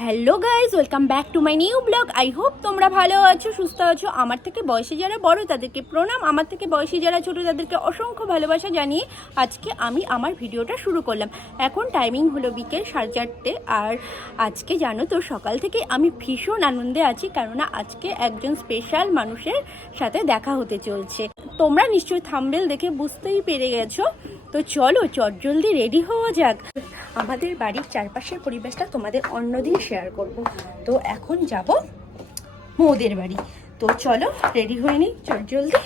Hello guys welcome back to my new blog. I hope তোমরা ভালো আছো, সুস্থ আছো। আমার থেকে বয়সে যারা বড়, তাদেরকে প্রণাম। আমার থেকে বয়সে যারা ছোট, তাদেরকে অসংখ্য ভালোবাসা জানিয়ে আজকে আমি আমার ভিডিওটা শুরু করলাম। এখন টাইমিং হলো বিকেল সাড়ে চারটে। আর আজকে জানো তো, সকাল থেকে আমি ভীষণ আনন্দে আছি, কেননা আজকে একজন স্পেশাল মানুষের সাথে দেখা হতে চলছে। তোমরা নিশ্চয়ই থাম্বেল দেখে বুঝতেই পেরে গেছো। তো চলো চটজলদি রেডি হওয়া যাক। আমাদের বাড়ির চারপাশের পরিবেশটা তোমাদের অন্যদিন শেয়ার করব। তো এখন যাব মৌদের বাড়ি। তো চলো রেডি হয়ে নিই চটজলদি।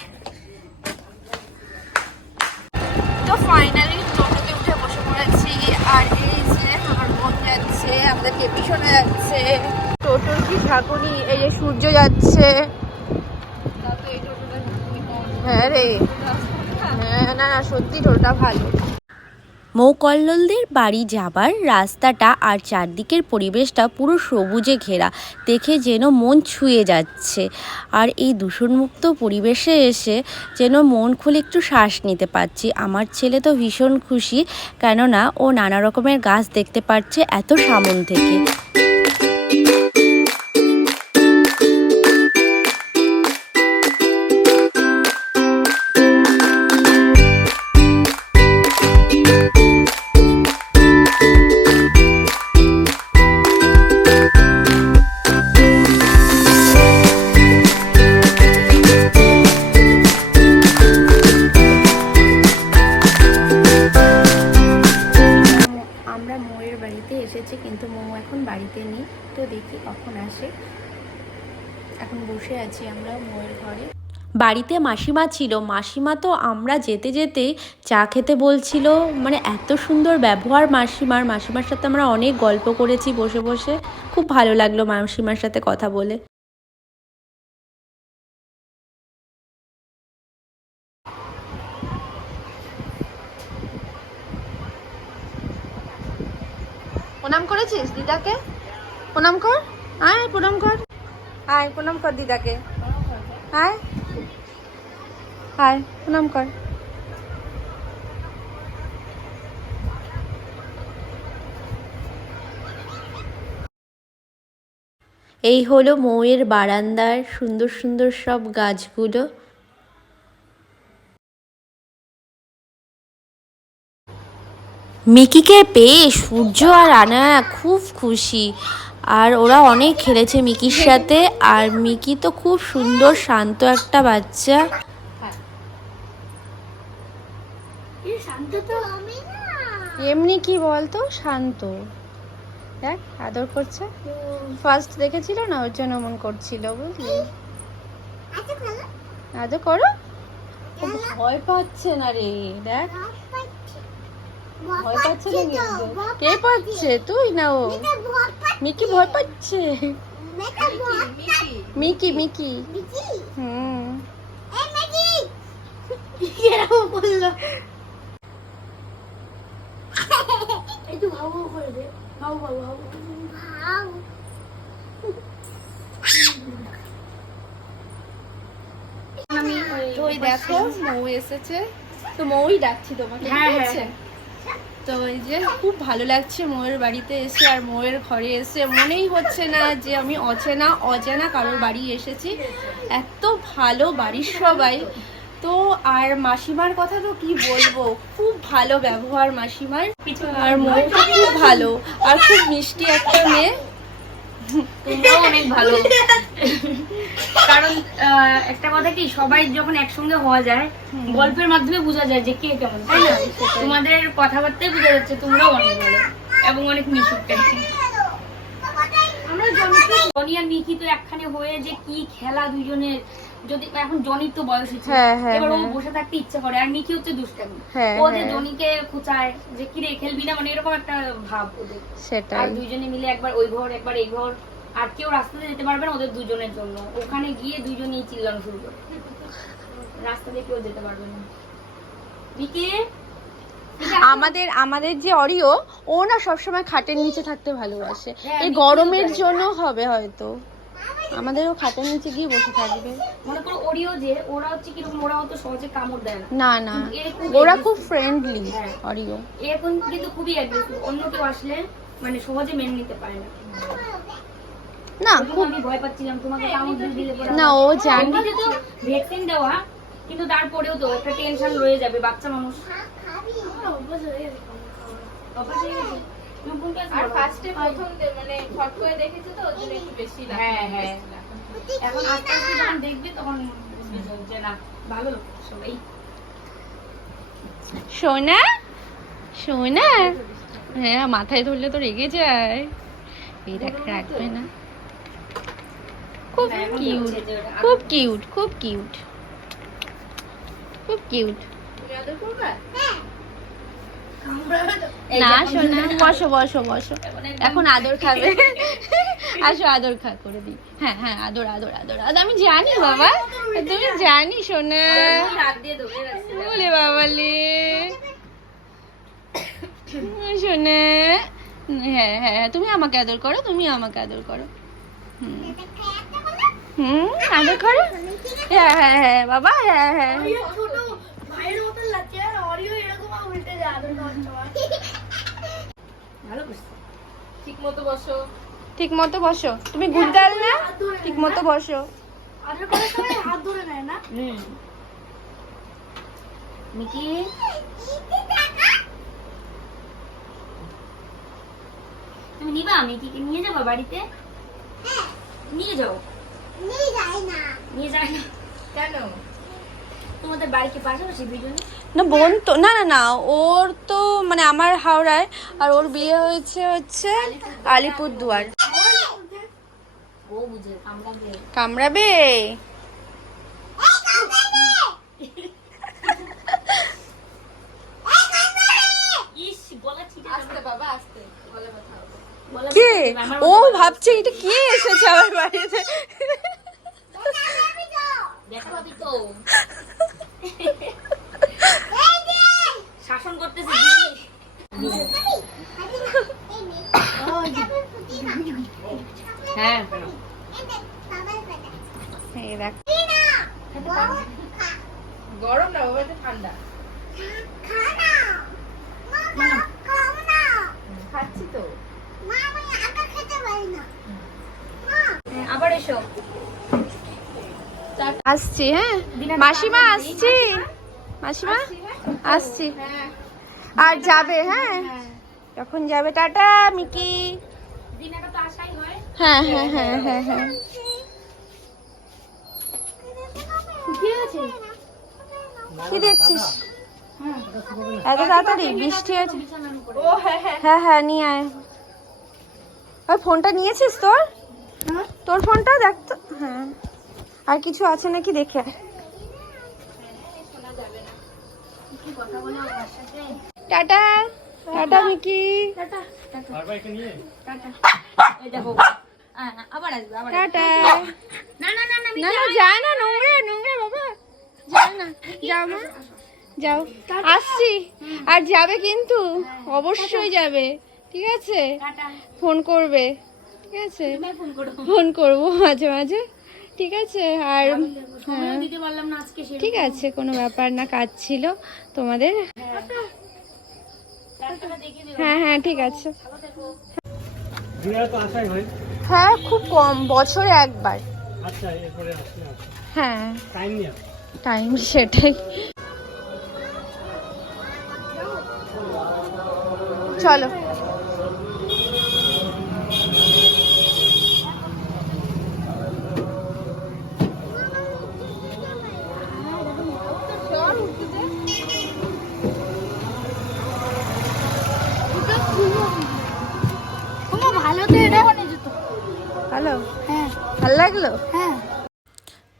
তো ফাইনালি টোটোতে উঠে বসে পড়েছি আর এই যে আমার বোন যাচ্ছে আমাদের পেপি শোনা যাচ্ছে। টোটোর কি ঝাঁকুনি এই যে সূর্য যাচ্ছে। হ্যাঁ রে। না না, সত্যি টোটোটা ভালো। মৌকল্ললদের বাড়ি যাবার রাস্তাটা আর চারদিকের পরিবেশটা পুরো সবুজে ঘেরা, দেখে যেন মন ছুঁয়ে যাচ্ছে। আর এই দূষণমুক্ত পরিবেশে এসে যেন মন খুলে একটু শ্বাস নিতে পারছি। আমার ছেলে তো ভীষণ খুশি, কেননা ও নানা রকমের গাছ দেখতে পাচ্ছে এত সামন থেকে। আসে এখন বসে আছি আমরা মৌয়ের ঘরে। বাড়িতে মাসিমা ছিল। মাসিমা তো আমরা যেতে যেতে চা খেতে বলছিল। মানে এত সুন্দর ব্যবহার মাসিমার। মাসিমার সাথে আমরা অনেক গল্প করেছি বসে বসে। খুব ভালো লাগল মাসিমার সাথে কথা বলে। প্রণাম করেছিস দিদাকে? প্রণাম কর। আয় প্রণাম কর। আয় প্রণাম কর দিদাকে। আয়। আয় প্রণাম কর। এই হলো মৌয়ের বারান্দার সুন্দর সুন্দর সব গাছগুলো। মিকিকে পেয়ে সূর্য আর আনায়া খুব খুশি। আর ওরা অনেক খেলেছে মিকির সাথে। আর মিকি তো খুব সুন্দর শান্ত একটা বাচ্চা। এমনি কি বলতো? শান্ত। দেখ আদর করছে। ফার্স্ট দেখেছিল না? ওর জন্য মন করছিল বুঝলি? আদর করো। ভয় পাচ্ছে না রে দেখ। ভয় পাচ্ছে না কে পাচ্ছে। তুই না ও মিকি ভয় পাচ্ছে। মিকি মিকি হুম। তো ওই দেখো মৌ এসেছে। তো মৌই ডাকছি তোমাকে হ্যাঁ, হ্যাঁ? তো এই যে খুব ভালো লাগছে মৌয়ের বাড়িতে এসে আর মৌয়ের ঘরে এসে। মনেই হচ্ছে না যে আমি অচেনা, অজানা কারোর বাড়ি এসেছি। এত ভালো বাড়ির সবাই। তো আর মাসিমার কথা তো কি বলব? খুব ভালো ব্যবহার মাসিমার। আর মৌ খুব ভালো। আর খুব মিষ্টি একটা মেয়ে। তোমরাও অনেক ভালো। কারণ আহ, একটা কথা কি সবাই যখন একসঙ্গে হওয়া যায় গল্পের মাধ্যমে বোঝা যায় যে কে কেমন তাই না? তোমাদের কথাবার্তায় বোঝা যাচ্ছে তোমরাও অনেক ভালো এবং অনেক মিশুক জনি আর মিকি তো একখানে হয়ে যে কি খেলা দুজনের যদি এখন জনির তো বয়স হচ্ছে হ্যাঁ, হ্যাঁ, এবার ও হ্যাঁ। বসে থাকতে ইচ্ছা করে আর মিকি হচ্ছে দুষ্টামি। ও যে। জনিকে খোঁচায় যে কি রে খেলবি না মানে এরকম একটা ভাব ওদের। আর সেটাই দুইজনে মিলে একবার ওই ঘর একবার এই ঘর আর কেউ রাস্তাতে যেতে পারবে না ওদের দুজনের জন্য। ওখানে গিয়ে দুজনেই চিল্লানো শুরু করে। রাস্তা দিয়ে কেউ যেতে পারবে না। বিকে আমাদের আমাদের যে অরিও ও না সবসময় খাটের নিচে থাকতে ভালোবাসে। হ্যাঁ, এই গরমের জন্য হবে হয়তো। আমাদেরও খাটের নিচে গিয়ে বসে থাকবে। মনে করো ওরিও যে ওরা হচ্ছে কীরকম ওরা অত সহজে কামড় দেয় না। না ওরা খুব ফ্রেন্ডলি হ্যাঁ। অরিও এখন কিন্তু খুবই অ্যাগ্রেসিভ অন্য কেউ আসলে মানে সহজে মেনে নিতে পারে না। না খুব ভয় পাচ্ছিলাম তোমাকে কামড় দিয়ে দিলে না ও জানি। ভ্যাকসিন দেওয়া কিন্তু তারপরেও তো একটা টেনশন রয়ে যাবে বাচ্চা মানুষ। আর ফার্স্টে প্রথম মানে ফট করে দেখেছি তো ওর একটু বেশি লাগে হ্যাঁ হ্যাঁ। এখন আস্তে আস্তে যখন দেখবে তখন বুঝবে যে- যে না ভালো সবাই। সোনা? সোনা? হ্যাঁ মাথায় ধরলে তো রেগে যায়। এই দেখ রাখবে না। খুব হ্যাঁ, কিউট খুব কিউট খুব কিউট খুব কিউট তুমি আদর করবে এই না সোনা বসো বসো বসো। এখন আদর খাবে। আসো আদর খা করে দিই। হ্যাঁ হ্যাঁ আদর আদর আদর। আদর আমি জানি বাবা। তুমি জানি রাখছে। বলে বাবালে সোনা হ্যাঁ হ্যাঁ হ্যাঁ, তুমি আমাকে আদর করো তুমি আমাকে আদর করো। হুম। হুম আদর করো? হ্যাঁ হ্যাঁ হ্যাঁ বাবা হ্যাঁ হ্যাঁ। ভালো ঠিক মতো বসো। ঠিক মতো বসো। তুমি গুলতাল না ঠিক মতো বসো হুম। মিকি? তুমি নিবা? মিকিকে নিয়ে যাবা বাড়িতে? নিয়ে যাও। নিয়ে যায় না। কেন? তোমাদের বাড়িতে পাশাপাশি দুজনে না বোন তো না না না ওর তো মানে আমার হাওড়ায় আর ওর বিয়ে হয়েছে হচ্ছে আলিপুরদুয়ার। কামড়াবে। কে? ও ভাবছে এটা কে এসেছে আমার বাড়িতে? দেখা পাবি তো শাসন করতেছে দিদি হ্যাঁ এই দেখ গরম না বাবা এটা ঠান্ডা খাচ্ছি তো আবার এসো। আসছি হ্যাঁ? মাসিমা আসছি। মাসিমা? আসছি হ্যাঁ। আর যাবে হ্যাঁ। যখন যাবে টাটা মিকি। হয়। হ্যাঁ হ্যাঁ হ্যাঁ হ্যাঁ হ্যাঁ। কি দেখছিস? এত তাড়াতাড়ি? বৃষ্টি আছে হ্যাঁ হ্যাঁ। হ্যাঁ হ্যাঁ নিয়ে আয়। ফোনটা নিয়েছিস তোর? তোর ফোনটা দেখ তো। হ্যাঁ। আর কিছু আছে নাকি দেখে? টাটা। Tata Mickey. টাটা আবার আসবে আবার না না না না না না যায় না নোংরা নোংরা বাবা। যায় না যাও মা। যাও। আসছি। আর যাবে কিন্তু। অবশ্যই যাবে। ঠিক আছে? ফোন করবে। ঠিক আছে? ফোন করো। ফোন করব মাঝে মাঝে। ঠিক আছে আর হ্যাঁ। ঠিক আছে কোনো ব্যাপার না কাজ ছিল তোমাদের। দিও হ্যাঁ হ্যাঁ ঠিক আছে। হয়। হ্যাঁ খুব কম বছরে একবার। আচ্ছা হ্যাঁ। টাইম সেটাই। চলো।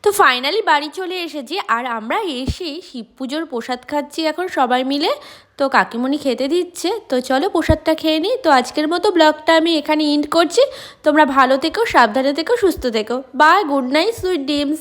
তো ফাইনালি বাড়ি চলে এসেছি আর আমরা এসে শিব পুজোর প্রসাদ খাচ্ছি এখন সবাই মিলে। তো কাকিমণি খেতে দিচ্ছে। তো চলো প্রসাদটা খেয়ে নিই। তো আজকের মতো ব্লগটা আমি এখানে ইন্ড করছি। তোমরা ভালো থেকো, সাবধানে থেকো, সুস্থ থেকো। Bye good night sweet dreams